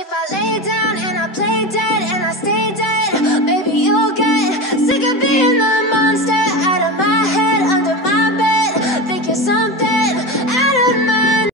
if I lay down and I play dead and I stay dead, maybe you'll get sick of being the monster out of my head, under my bed. Think you're something out of my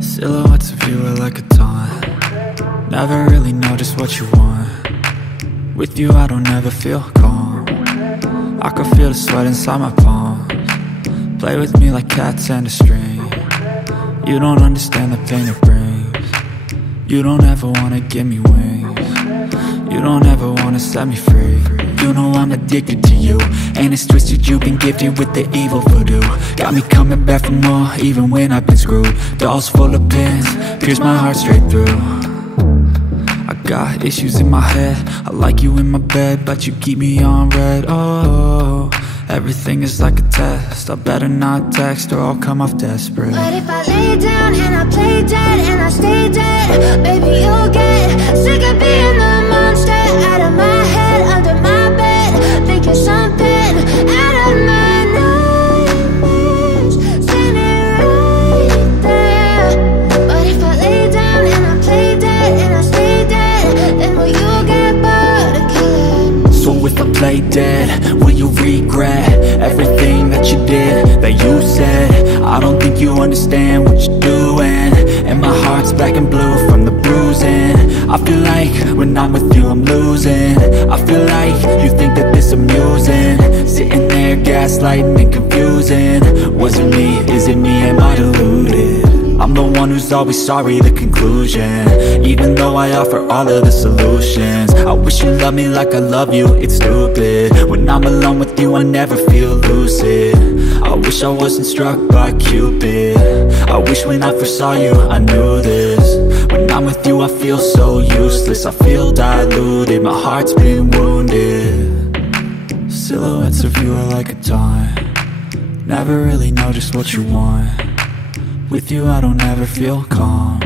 silhouettes of you are like a taunt. Never really know just what you want. With you I don't ever feel calm. I can feel the sweat inside my palms. Play with me like cats and a string. You don't understand the pain it brings. You don't ever wanna give me wings. You don't ever wanna set me free. You know I'm addicted to you, and it's twisted, you've been gifted with the evil voodoo. Got me coming back for more, even when I've been screwed. Dolls full of pins, pierce my heart straight through. I got issues in my head, I like you in my bed, but you keep me on red. Oh, everything is like a test, I better not text or I'll come off desperate. But if I lay down and I play dead and I stay dead, maybe you'll get sick of being the monster out of my head, under my bed. Think you're something out of my nightmares, standing right there. But if I lay down and I play dead and I stay dead, then will you get bored of killing me? So if I play dead, will you regret everything that you did, that you said? I don't think you understand what you're doing, and my heart's black and blue from the bruising. I feel like when I'm with you I'm losing. I feel like you think that this amusing, sitting there gaslighting and confusing. Was it me? Is it me? Am I deluded? I'm the one who's always sorry, the conclusion, even though I offer all of the solutions. I wish you loved me like I love you, it's stupid. When I'm alone with you I never feel lucid. I wish I wasn't struck by Cupid. I wish when I first saw you I knew this. When I'm with you I feel so useless, I feel diluted, my heart's been wounded. Silhouettes of you are like a taunt. Never really know just what you want. With you I don't ever feel calm.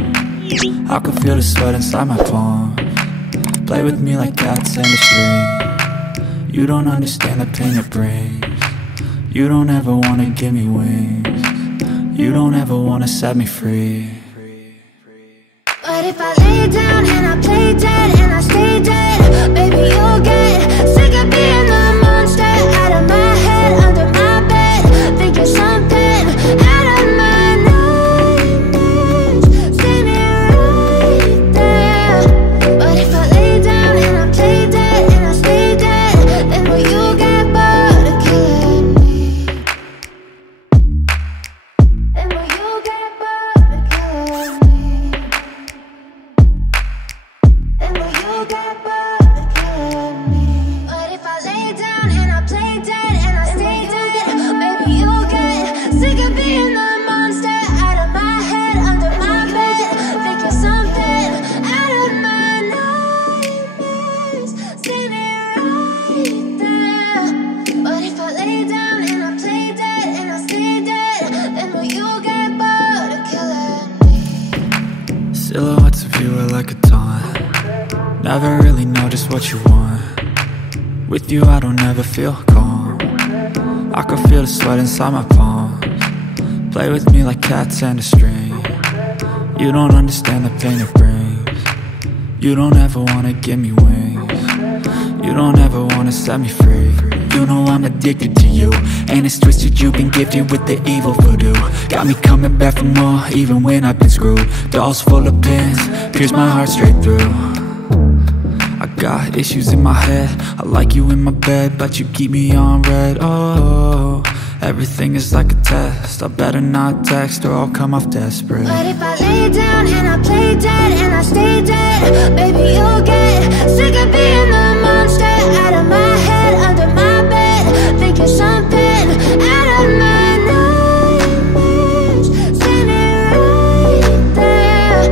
I can feel the sweat inside my palms. Play with me like cats and a string. You don't understand the pain it brings. You don't ever wanna give me wings. You don't ever wanna set me free. But if I lay down and I play dead and I stay dead, maybe you'll get sick of being the monster out of my head, under my bed. Think you're something out of my nightmares, standing right there. But if I lay down and I play dead and I stay dead, then will you get bored of killing me? Then will you get bored of killing me? Then will you get bored of killing me? But if I lay down and I play dead and I stay dead, maybe you'll get sick of being the monster out of my head, under my bed. Think you're something out of my nightmares, standing right there. But if I lay down and I play dead and I stay dead, then will you get bored of killing me? Silhouettes of you are like a taunt. Never really know just what you want. With you I don't ever feel calm. I can feel the sweat inside my palms. Play with me like cats and a string. You don't understand the pain it brings. You don't ever wanna give me wings. You don't ever wanna set me free. You know I'm addicted to you, and it's twisted, you've been gifted with the evil voodoo. Got me coming back for more, even when I've been screwed. Dolls full of pins, pierce my heart straight through. I got issues in my head, I like you in my bed, but you keep me on red. Oh, Everything is like a test. I better not text or I'll come off desperate. But if I lay down and I play dead and I stay dead, baby, you'll get sick of being the monster out of my head, under my bed, thinking something out of my nightmares, standing right there.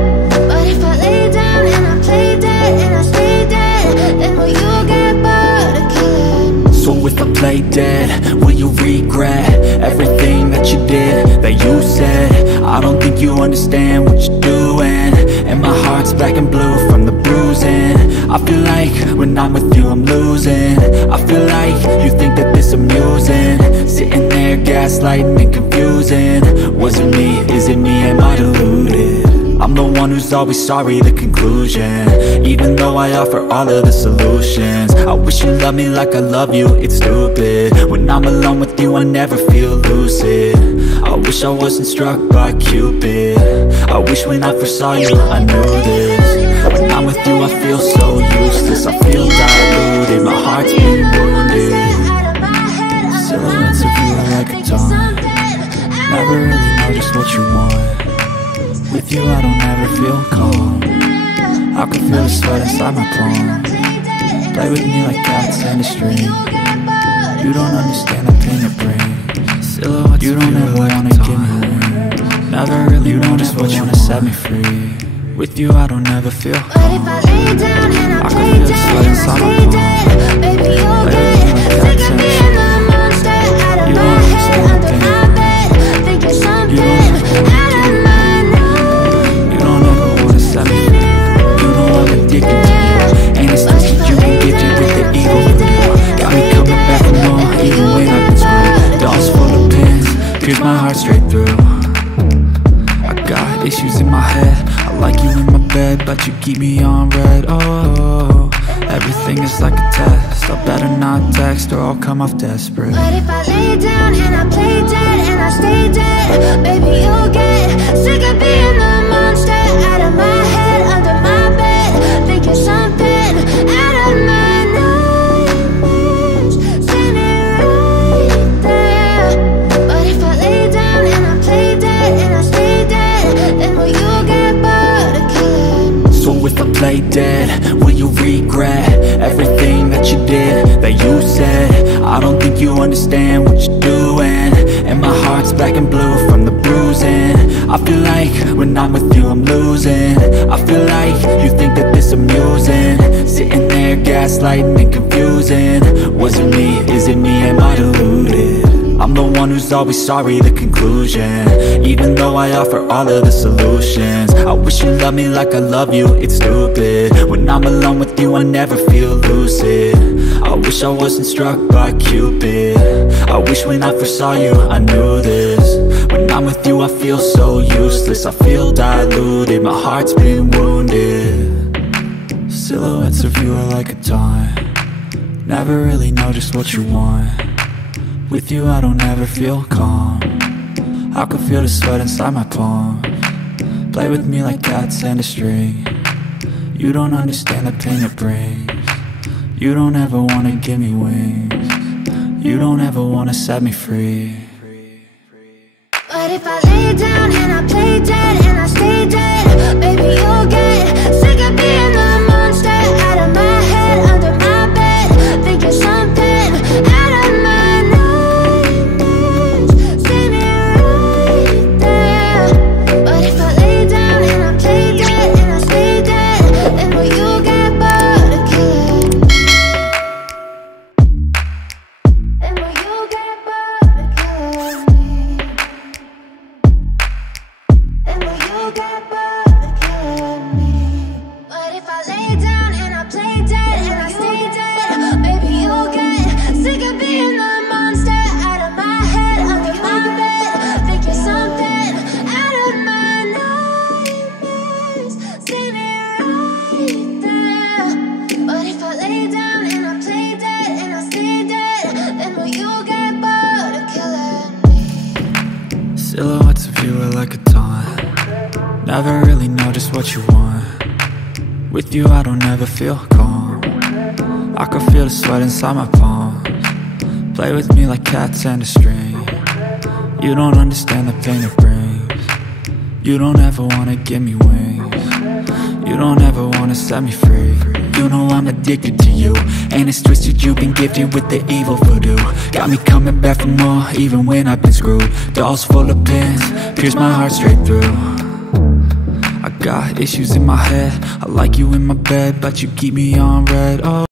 But if I lay down and I play dead and I stay dead, then will you get bored of killing? So if I play dead, will you regret everything that you did, that you said? I don't think you understand what you're doing, and my heart's black and blue from the bruising. I feel like when I'm with you I'm losing. I feel like you think that this amusing, sitting there gaslighting and confusing. Was it me? Is it me? Am I deluded? I'm the one who's always sorry, the conclusion, even though I offer all of the solutions. I wish you loved me like I love you, it's stupid. When I'm alone with you I never feel lucid. I wish I wasn't struck by Cupid. I wish when I first saw you I knew this. When I'm with you I feel so useless. I feel diluted, my heart's been wounded. Silhouettes of you are like a taunt. Never really know just what you want. With you I don't ever feel calm. I can feel the sweat inside my palm. Play with me like cats and a string. You don't understand the pain it brings. Silhouettes, you don't ever wanna give me wings. Never really know just what you wanna set me free. With you I don't ever feel calm. But if I lay down and I play dead and I stay dead, baby, you'll get sick of being the monster out of my head, under my bed, thinking something out of my night. You don't ever wanna set me free. You know I'm addicted to you, and it's just that you can get you with the evil voodoo. Got me coming back for more, even when I've been screwed. Dolls full of pins, pierce my heart straight through. I got issues in my head. I like you in my bed, but you keep me on red. Oh, everything is like a test. I better not text or I'll come off desperate. But if I lay down and I play dead and I stay dead, baby, you'll get sick of being the monster out of my head, under my bed, thinking something out of my nightmares, standing right there. But if I lay down and I play dead and I stay dead, then will you get bored of killing? So if I play dead, will you regret everything that you did, that you said? I don't think you understand what you're doing, and my heart's black and blue from the bruising. I feel like when I'm with you I'm losing. I feel like you think that this amusing, sitting there gaslighting and confusing. Was it me? Is it me? Am I deluded? I'm the one who's always sorry, the conclusion, even though I offer all of the solutions. I wish you loved me like I love you, it's stupid. When I'm alone with you I never feel lucid. I wish I wasn't struck by Cupid. I wish when I first saw you I knew this. When I'm with you I feel so useless. I feel diluted, my heart's been wounded. Silhouettes of you are like a taunt. Never really know just what you want. With you I don't ever feel calm. I can feel the sweat inside my palm. Play with me like cats and a string. You don't understand the pain it brings. You don't ever wanna give me wings. You don't ever wanna set me free. But if I lay down and I play dead and I stay dead, baby, you'll get sick of being the monster out of my head, under my bed, thinking something out of my nightmares, standing right there. But if I lay down and I play dead and I stay dead, then will you get bored of killing? Then will you get bored of killing me? And will you get bored of killing me? But if I lay down and I play dead and I stay dead, baby, you'll get sick of being the monster out of my head, under my bed, thinking something out of my nightmares, standing right there. But if I lay down and I play dead and I stay dead, then will you get bored of killing me? Silhouettes of you are like a taunt. Never really know just what you want. With you I don't ever feel calm. I can feel the sweat inside my palms. Play with me like cats and a string. You don't understand the pain it brings. You don't ever wanna give me wings. You don't ever wanna set me free. You know I'm addicted to you, and it's twisted, you've been gifted with the evil voodoo. Got me coming back for more, even when I've been screwed. Dolls full of pins, pierce my heart straight through. I got issues in my head, I like you in my bed, but you keep me on red. Oh.